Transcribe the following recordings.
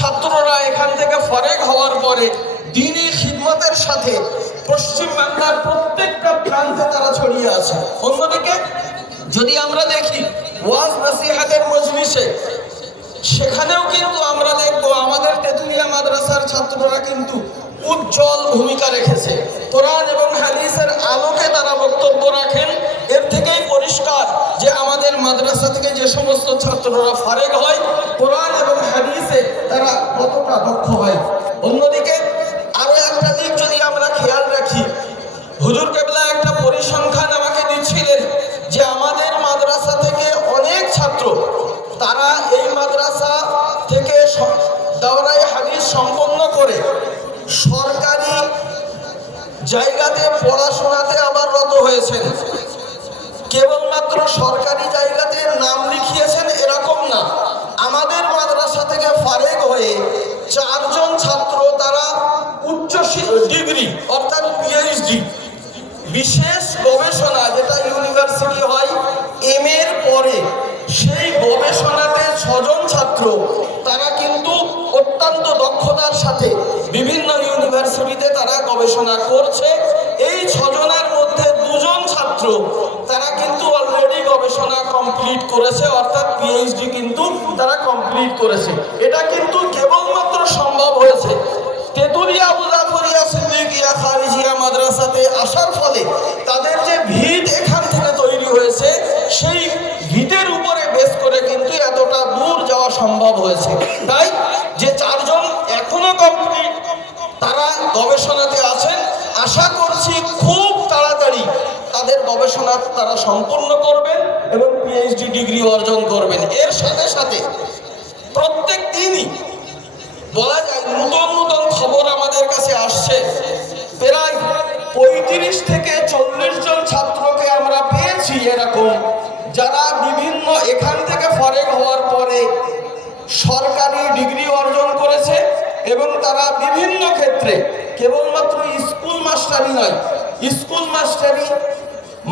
ছাত্ররা এখান থেকে ফরেগ হওয়ার পরে দ্বীনি খিদমতের সাথে পশ্চিম বাংলার প্রত্যেকটা প্রান্তে তারা ছড়িয়ে আছে। অন্যদিকে যদি আমরা দেখি ওয়াজ নসিহতের মজলিসে, সেখানেও কিন্তু আমরা দেখবো আমাদের তেতুলিয়া মাদ্রাসার ছাত্ররা কিন্তু উজ্জ্বল ভূমিকা রেখেছে। কোরআন এবং হাদিসের আলোকে তারা বক্তব্য রাখেন। এর থেকেই পরিষ্কার যে আমাদের মাদ্রাসা থেকে যে সমস্ত ছাত্ররা ফারেগ হয়, কোরআন এবং হাদিসে তারা কতটা দক্ষ হয়। অন্যদিকে আরো একটা দিক যদি আমরা খেয়াল রাখি, হুজুর কেবলা একটা পরিসংখ্যান আমাকে দিচ্ছিলেন যে আমাদের মাদ্রাসা থেকে অনেক ছাত্র তারা এই মাদ্রাসা থেকে দাওরায়ে হাদিস সম্পন্ন করে সরকারি জায়গাতে পড়াশোনাতে আবার রত হয়েছেন। কেবলমাত্র সরকারি জায়গাতে নাম লিখিয়েছেন এরকম না, আমাদের মাদ্রাসা থেকে ফারেগ হয়ে 4 জন ছাত্র তারা উচ্চ ডিগ্রি অর্থাৎ পিএইচডি বিশেষ গবেষণা, যেটা ইউনিভার্সিটি হয় এম এর পরে, সেই গবেষণাতে 6 জন ছাত্র তারা কিন্তু অত্যন্ত দক্ষতার সাথে বিভিন্ন ইউনিভার্সিটিতে তারা গবেষণা করছে। এই 6 জনের মধ্যে 2 জন ছাত্র তারা কিন্তু অলরেডি গবেষণা কমপ্লিট করেছে, অর্থাৎ পিএইচডি কিন্তু তারা কমপ্লিট করেছে। এটা কিন্তু কেবলমাত্র সম্ভব হয়েছে তেতুলিয়া আবু জাফরিয়া সিদ্দিকিয়া খারিজিয়া মাদ্রাসাতে আসার ফলে। তাদের যে ভিত এখান থেকে তৈরি হয়েছে, সেই ভিতের উপরে বেস করে কিন্তু এতটা দূর যাওয়া সম্ভব হয়েছে। তাই যে 4 জন এখনো কমপ্লিট তারা গবেষণাতে আছেন, আশা করছি খুব তাড়াতাড়ি তাদের গবেষণা তারা সম্পূর্ণ করবেন এবং পিএইচডি ডিগ্রি অর্জন করবেন। এর সাথে সাথে প্রত্যেক দিনই বলা যায় নতুন নতুন খবর আমাদের কাছে আসছে। প্রায় 35 থেকে 40 জন ছাত্রকে আমরা পেয়েছি এরকম, যারা বিভিন্ন এখান থেকে ফরেগ হওয়ার পরে সরকারি ডিগ্রি অর্জন করেছে এবং তারা বিভিন্ন ক্ষেত্রে কেবলমাত্র স্কুল মাস্টারি নয়, স্কুল মাস্টারি,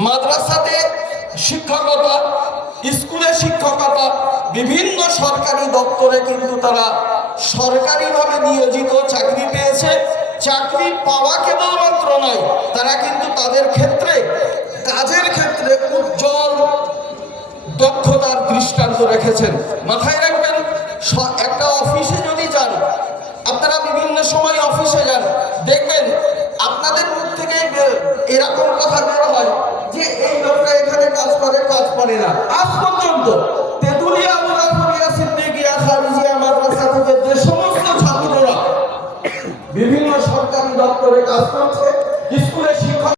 মাদ্রাসাতে শিক্ষকতা, স্কুলে শিক্ষকতা, বিভিন্ন সরকারি দপ্তরে কিন্তু তারা সরকারিভাবে নিয়োজিত চাকরি পেয়েছে। চাকরি পাওয়া কেবলমাত্র নয়, তারা কিন্তু তাদের ক্ষেত্রে কাজের ক্ষেত্রে উজ্জ্বল দক্ষতার দৃষ্টান্ত রেখেছেন। মাথায় রাখবেন, একটা অফিসে যদি যান, আপনারা বিভিন্ন সময় অফিসে যান, দেখবেন আপনাদের মুখ থেকে এরকম কথা বের হয় যে এই লোকটা এখানে কাজ করে না। আজ পর্যন্ত তেতুলিয়া আবু জাফরিয়া সিদ্দিকিয়া খারিজিয়া মাদ্রাসা থেকে যে সমস্ত ছাত্ররা বিভিন্ন সরকারি দপ্তরে কাজ করছে, স্কুলে শিক্ষক